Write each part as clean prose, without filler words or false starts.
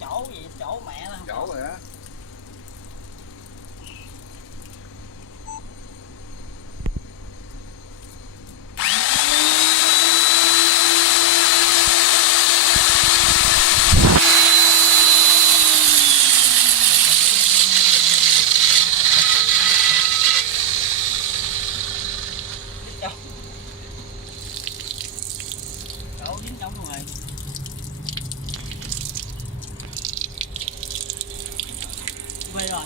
chỗ gì chỗ mẹ đó. Chỗ rồi á. Chỗ dính trong luôn rồi. Quay rồi.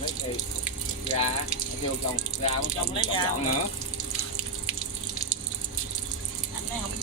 Lấy thì ra kêu con ra Chồng lấy ra nữa. anh ấy không